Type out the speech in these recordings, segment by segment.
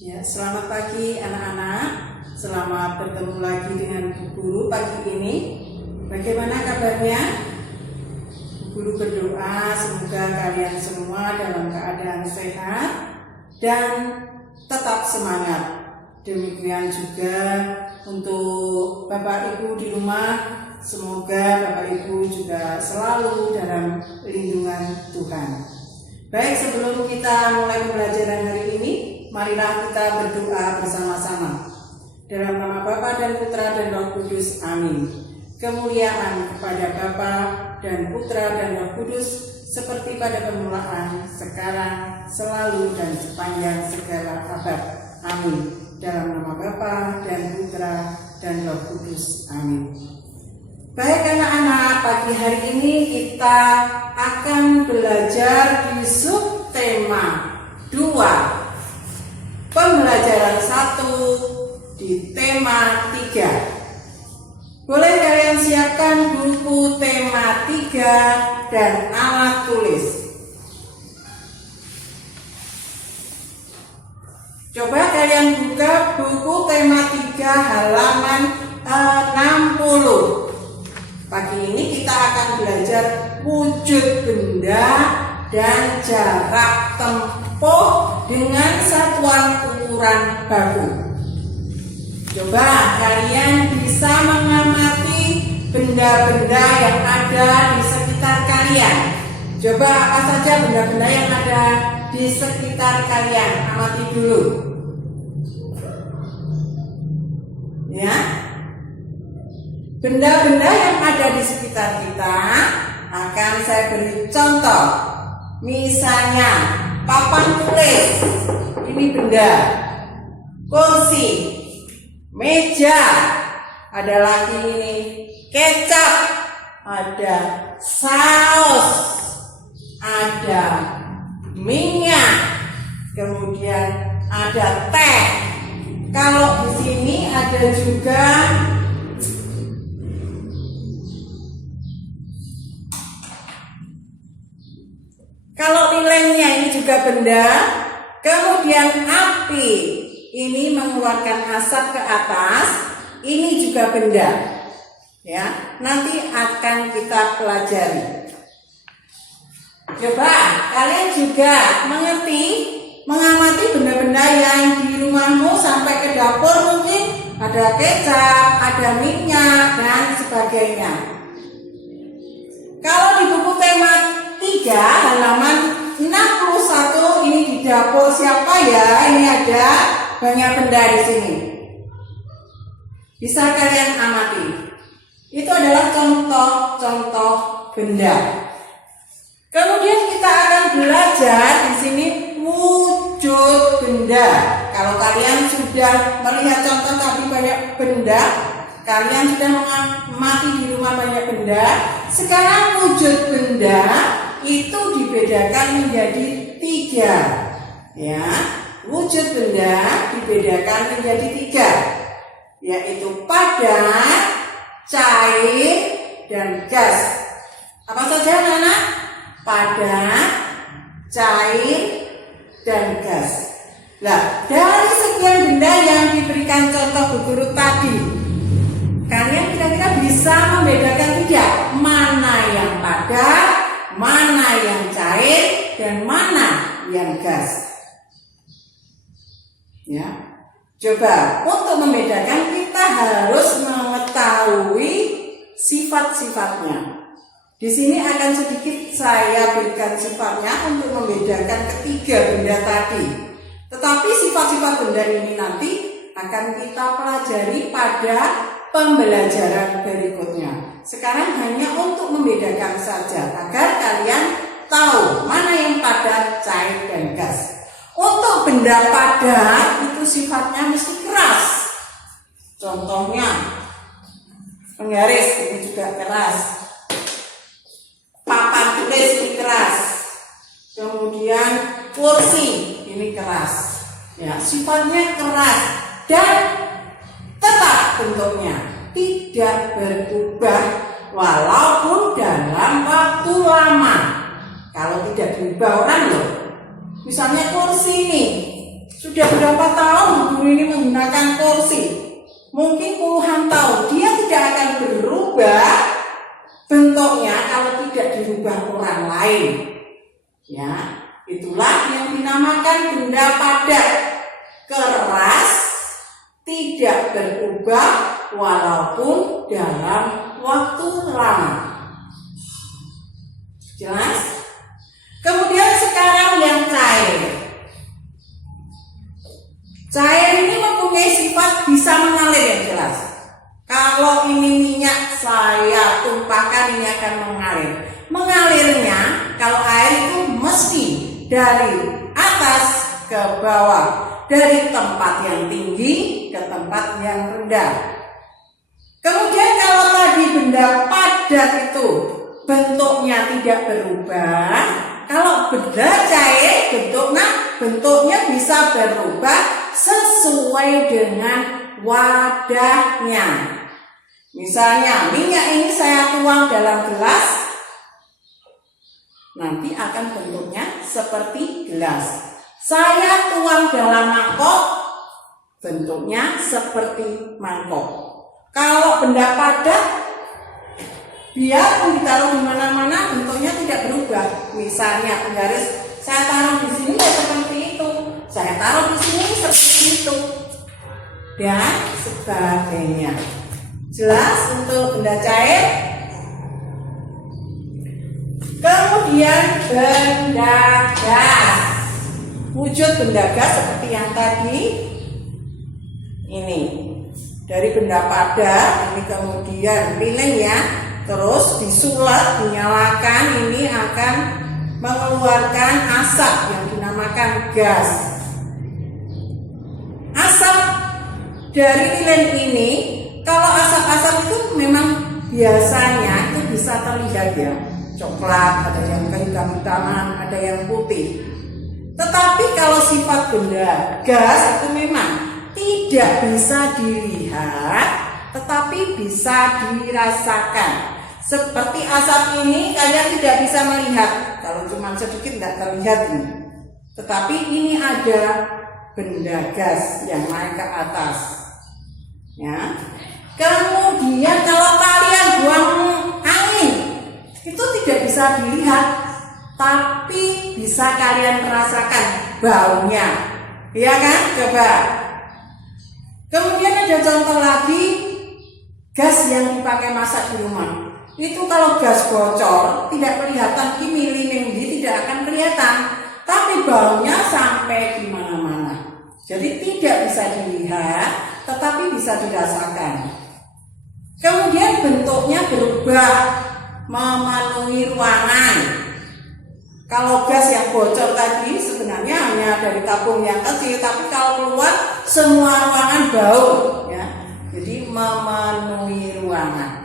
Ya, selamat pagi anak-anak. Selamat bertemu lagi dengan Bu Guru pagi ini. Bagaimana kabarnya? Bu Guru berdoa semoga kalian semua dalam keadaan sehat dan tetap semangat. Demikian juga untuk Bapak Ibu di rumah, semoga Bapak Ibu juga selalu dalam lindungan Tuhan. Baik, sebelum kita mulai pembelajaran hari ini, marilah kita berdoa bersama-sama. Dalam nama Bapa dan Putra dan Roh Kudus, amin. Kemuliaan kepada Bapa dan Putra dan Roh Kudus, seperti pada permulaan, sekarang, selalu, dan sepanjang segala abad. Amin. Dalam nama Bapa dan Putra dan Roh Kudus, amin. Baik anak-anak, pagi hari ini kita akan belajar di subtema 2. Pembelajaran 1 di tema 3. Boleh kalian siapkan buku tema 3 dan alat tulis. Coba kalian buka buku tema 3 halaman 60. Pagi ini kita akan belajar wujud benda dan jarak tempuh dengan satuan ukuran baku. Coba kalian bisa mengamati benda-benda yang ada di sekitar kalian. Coba apa saja benda-benda yang ada di sekitar kalian, amati dulu. Ya. Benda-benda yang ada di sekitar kita akan saya beri contoh. Misalnya papan tulis, ini benda. Kursi, meja, ada lagi ini kecap, ada saus, ada minyak, kemudian ada teh. Kalau di sini ada juga kalau lilenya ini juga benda, kemudian api ini mengeluarkan asap ke atas, ini juga benda. Ya, nanti akan kita pelajari. Coba kalian juga mengamati benda-benda yang di rumahmu sampai ke dapur, mungkin ada kecap, ada minyak dan sebagainya. Kalau di buku tema 3 halaman 61 ini di dapur siapa ya? Ini ada banyak benda di sini. Bisa kalian amati. Itu adalah contoh-contoh benda. Kemudian kita akan belajar di sini wujud benda. Kalau kalian sudah melihat contoh tadi banyak benda, kalian sudah mengamati di rumah banyak benda. Sekarang wujud benda itu dibedakan menjadi 3. Ya, wujud benda dibedakan menjadi 3, yaitu padat, cair, dan gas. Apa saja anak-anak? Padat, cair, dan gas. Nah, dari sekian benda yang diberikan contoh Bu Guru tadi, kalian kira-kira bisa membedakan tidak mana yang padat, mana yang cair, dan mana yang gas? Ya, coba untuk membedakan kita harus mengetahui sifat-sifatnya. Di sini akan sedikit saya berikan sifatnya untuk membedakan ketiga benda tadi. Tetapi sifat-sifat benda ini nanti akan kita pelajari pada pembelajaran berikutnya. Sekarang hanya untuk membedakan saja agar kalian tahu mana yang padat, cair, dan gas. Untuk benda padat itu sifatnya mesti keras. Contohnya penggaris ini juga keras. Papan tulis ini keras. Kemudian kursi ini keras. Ya, sifatnya keras dan tetap bentuknya, tidak berubah walaupun dalam waktu lama. Kalau tidak diubah orang loh, misalnya kursi ini sudah berapa tahun guru ini menggunakan kursi, mungkin puluhan tahun, dia tidak akan berubah bentuknya kalau tidak dirubah orang lain. Ya, itulah yang dinamakan benda padat, keras, tidak berubah walaupun dalam waktu lama. Jelas? Kemudian sekarang yang cair. Cair ini mempunyai sifat bisa mengalir yang jelas. Kalau ini minyak saya tumpahkan, ini akan mengalir. Mengalirnya kalau air itu mesti dari atas ke bawah, dari tempat yang tinggi ke tempat yang rendah. Kemudian kalau tadi benda padat itu bentuknya tidak berubah, kalau benda cair bentuknya bisa berubah sesuai dengan wadahnya. Misalnya minyak ini saya tuang dalam gelas, nanti akan bentuknya seperti gelas. Saya tuang dalam mangkok, bentuknya seperti mangkok. Kalau benda padat, biarpun ditaruh di mana-mana, bentuknya tidak berubah. Misalnya penggaris, saya taruh di sini ya seperti itu, saya taruh di sini seperti itu, dan sebagainya. Jelas untuk benda cair. Kemudian benda gas. Wujud benda gas seperti yang tadi ini, dari benda padat ini kemudian lilin ya, terus disulap, dinyalakan, ini akan mengeluarkan asap yang dinamakan gas. Asap dari lilin ini, kalau asap-asap itu memang biasanya itu bisa terlihat ya, coklat, ada yang kehitam-hitaman, ada yang putih. Tetapi kalau sifat benda gas itu memang tidak bisa dilihat, tetapi bisa dirasakan. Seperti asap ini kalian tidak bisa melihat, kalau cuma sedikit tidak terlihat ini. Tetapi ini ada benda gas yang naik ke atas. Ya. Kemudian kalau kalian buang angin, itu tidak bisa dilihat, tapi bisa kalian merasakan baunya. Iya kan? Coba. Kemudian ada contoh lagi, gas yang dipakai masak di rumah. Itu kalau gas bocor tidak kelihatan, kimili-mili tidak akan kelihatan, tapi baunya sampai di mana-mana. Jadi tidak bisa dilihat, tetapi bisa dirasakan. Kemudian bentuknya berubah, memenuhi ruangan. Kalau gas yang bocor tadi sebenarnya hanya dari tabung yang kecil, tapi kalau keluar semua ruangan bau, ya. Jadi memenuhi ruangan.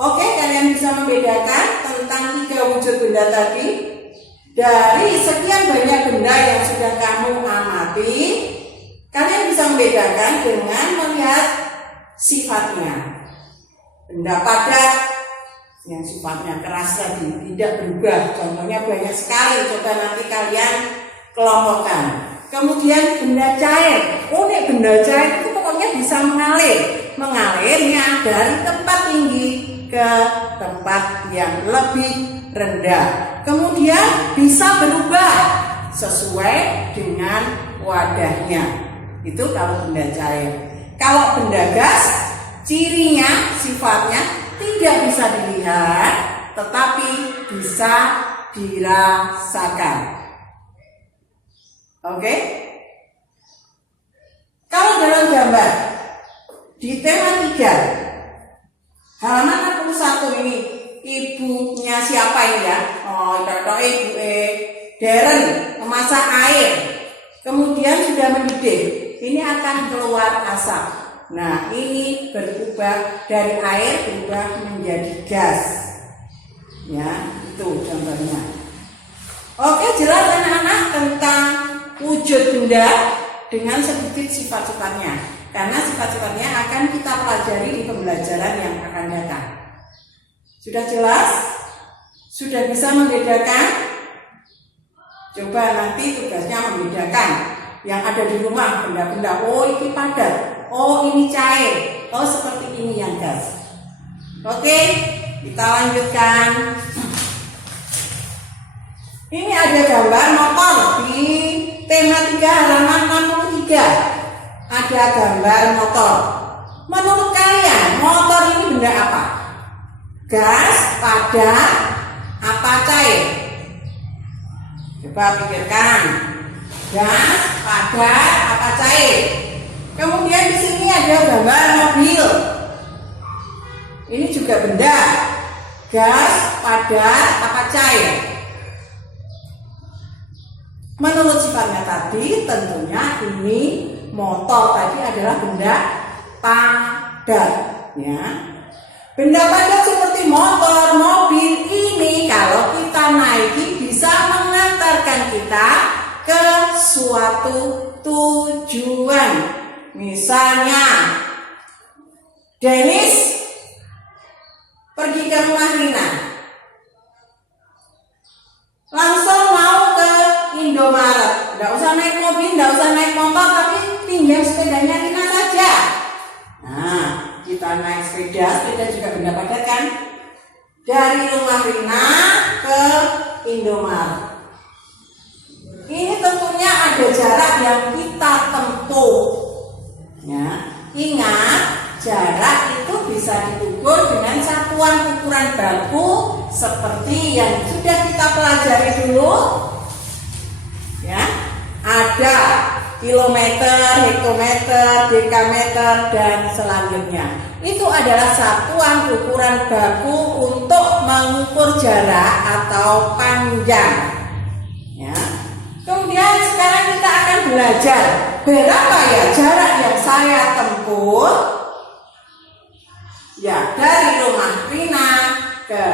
Oke, kalian bisa membedakan tentang 3 wujud benda tadi. Dari sekian banyak benda yang sudah kamu amati, kalian bisa membedakan dengan melihat sifatnya. Benda padat yang sifatnya keras tadi tidak berubah, contohnya banyak sekali, coba nanti kalian kelompokkan. Kemudian benda cair, nek benda cair itu pokoknya bisa mengalirnya dari tempat tinggi ke tempat yang lebih rendah. Kemudian bisa berubah sesuai dengan wadahnya. Itu kalau benda cair. Kalau benda gas, cirinya, sifatnya tidak bisa dilihat, tetapi bisa dirasakan. Oke? Kalau dalam gambar di tema 3 halaman 61 ini, ibunya siapa ini ya? Oh, ibu Deren memasak air, kemudian sudah mendidih, ini akan keluar asap. Nah, ini berubah dari air berubah menjadi gas. Ya, itu contohnya. Oke, jelas anak-anak tentang wujud benda dengan sedikit sifat-sifatnya. Karena sifat-sifatnya akan kita pelajari di pembelajaran yang akan datang. Sudah jelas? Sudah bisa membedakan? Coba nanti tugasnya membedakan yang ada di rumah, benda-benda. Oh, ini padat. Oh, ini cair. Oh, seperti ini yang gas. Oke, kita lanjutkan. Ini ada gambar motor di tema 3 halaman 63. Ada gambar motor. Menurut kalian, motor ini benda apa? Gas, padat, apa cair? Coba pikirkan. Gas, padat, apa cair? Kemudian di sini ada gambar mobil. Ini juga benda. Gas, padat, apa cair? Menurut sifatnya tadi, tentunya ini motor tadi adalah benda padat, ya. Benda padat seperti motor, mobil ini kalau kita naiki bisa mengantarkan kita ke suatu tujuan. Misalnya, Dennis pergi ke rumah Rina, langsung mau ke Indomaret. Nggak usah naik mobil, nggak usah naik motor, tapi pinjam sepedanya Rina saja. Nah, kita naik sepeda juga benda padat kan? Dari rumah Rina ke Indomaret. Ini tentunya ada jarak yang kita tempuh. Ya, ingat, jarak itu bisa diukur dengan satuan ukuran baku seperti yang sudah kita pelajari dulu. Ya, ada kilometer, hektometer, dekameter, dan selanjutnya. Itu adalah satuan ukuran baku untuk mengukur jarak atau panjang. Ya. Kemudian sekarang kita akan belajar berapa ya jarak yang saya tempuh. Ya, dari rumah Rina ke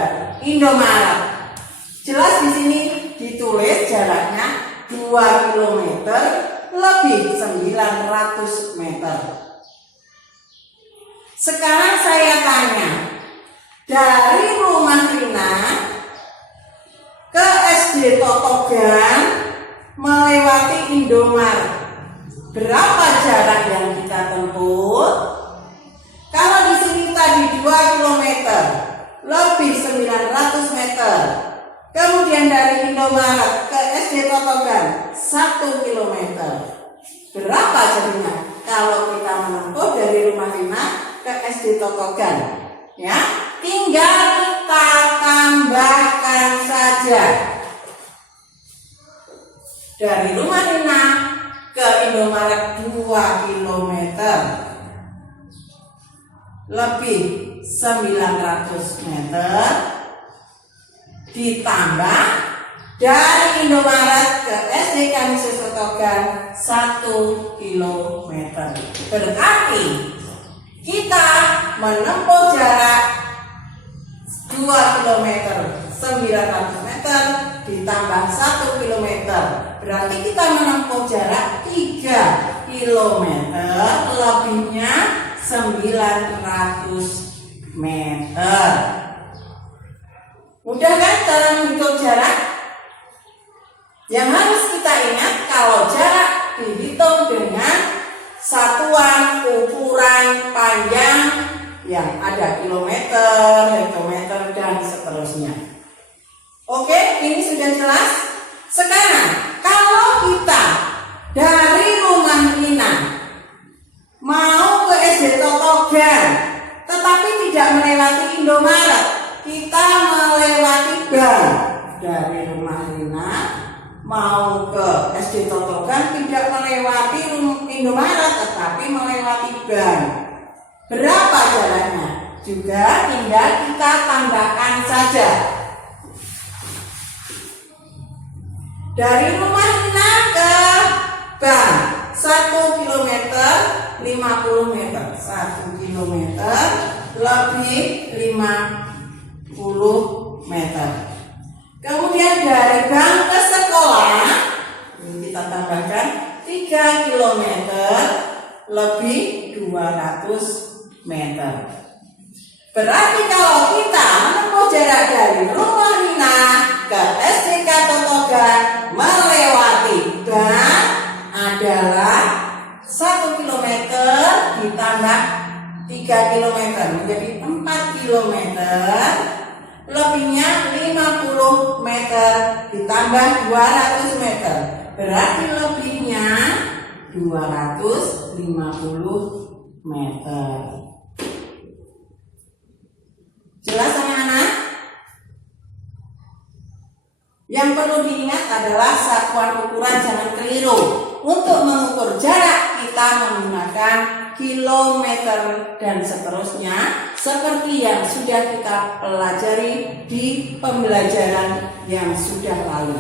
Indomaret. Jelas di sini ditulis jaraknya 2 km lebih 900 meter. Sekarang saya tanya, dari rumah Rina ke SD Totogan melewati Indomaret, berapa jarak yang kita tempuh? Kalau di sini tadi 2 km lebih 900 meter. Kemudian dari Indomaret ke SD Totogan 1 km. Berapa jadinya kalau kita menempuh dari rumah Rina ke SD Totogan? Ya, tinggal kita tambahkan saja. Dari rumah Rina ke Indomaret 2 km lebih 900 meter ditambah dari Indomaret ke SD Kanisius Totogan 1 km. Berarti kita menempuh jarak 2 km 900 meter ditambah 1 km. Berarti kita menempuh jarak 3 km lebihnya 900 meter. Mudah kan cara menghitung jarak? Yang harus kita ingat, kalau jarak dihitung dengan satuan ukuran panjang yang ada kilometer, hektometer, dan seterusnya. Oke, ini sudah jelas? Sekarang, kalau kita dari rumah Rina mau ke SD Totogan, tetapi tidak melewati Indomaret, kita melewati bank. Dari rumah Rina mau ke SD Totogan tidak melewati Indomaret, tetapi melewati bank. Berapa jaraknya? Juga tinggal kita tambahkan saja. Dari rumah Rina ke bank 1 km 50 meter. 1 km lebih 50 meter. Kemudian dari bank ke sekolah, ini kita tambahkan 3 km lebih 200 meter. Berarti kalau kita menempuh jarak dari rumah Rina ke SDK Totogan melewati bank adalah 1 kilometer ditambah 3 kilometer menjadi 4 kilometer, lebihnya 50 meter ditambah 200 meter, berarti lebihnya 250 meter. Jelas anak-anak? Yang perlu diingat adalah satuan ukuran jangan keliru. Untuk mengukur jarak kita menggunakan kilometer dan seterusnya, seperti yang sudah kita pelajari di pembelajaran yang sudah lalu.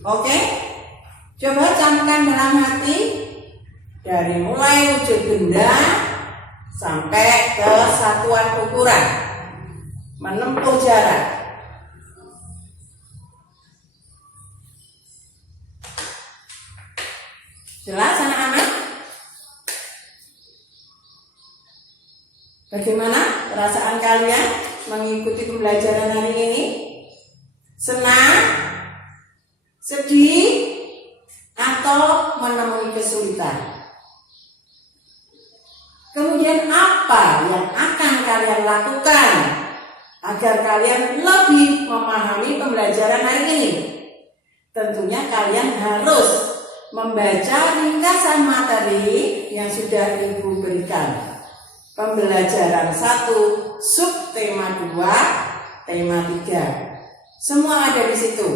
Oke? Coba camkan dalam hati dari mulai wujud benda sampai ke satuan ukuran menempuh jarak. Jelas anak-anak? Bagaimana perasaan kalian mengikuti pembelajaran hari ini? Senang? Sedih? Atau menemui kesulitan? Kemudian apa yang akan kalian lakukan agar kalian lebih memahami pembelajaran hari ini? Tentunya kalian harus membaca ringkasan materi yang sudah Ibu berikan. Pembelajaran 1, subtema 2, tema 3. Semua ada di situ.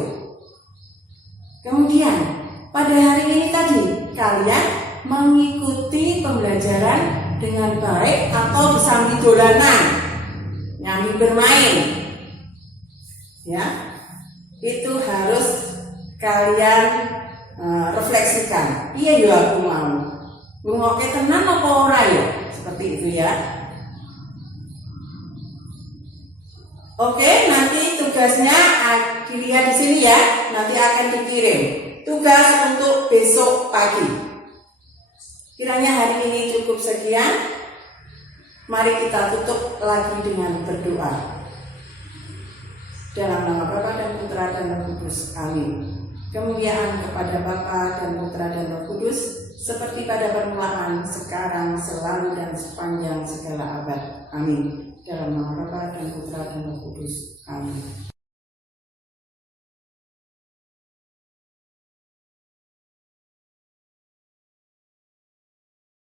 Kemudian pada hari ini tadi kalian mengikuti pembelajaran dengan baik atau sambil dolanan, nyambi bermain. Ya. Itu harus kalian refleksikan. Iya ya aku mau ngoke tenan apa ora ya, seperti itu ya. Oke, nanti tugasnya dilihat di sini ya, nanti akan dikirim tugas untuk besok pagi. Kiranya hari ini cukup sekian. Mari kita tutup lagi dengan berdoa. Dalam nama Bapa dan Putra dan Roh Kudus. Amin. Kemuliaan kepada Bapa dan Putra dan Roh Kudus, seperti pada permulaan, sekarang, selalu, dan sepanjang segala abad. Amin. Dalam nama Bapa dan Putra dan Roh Kudus. Amin.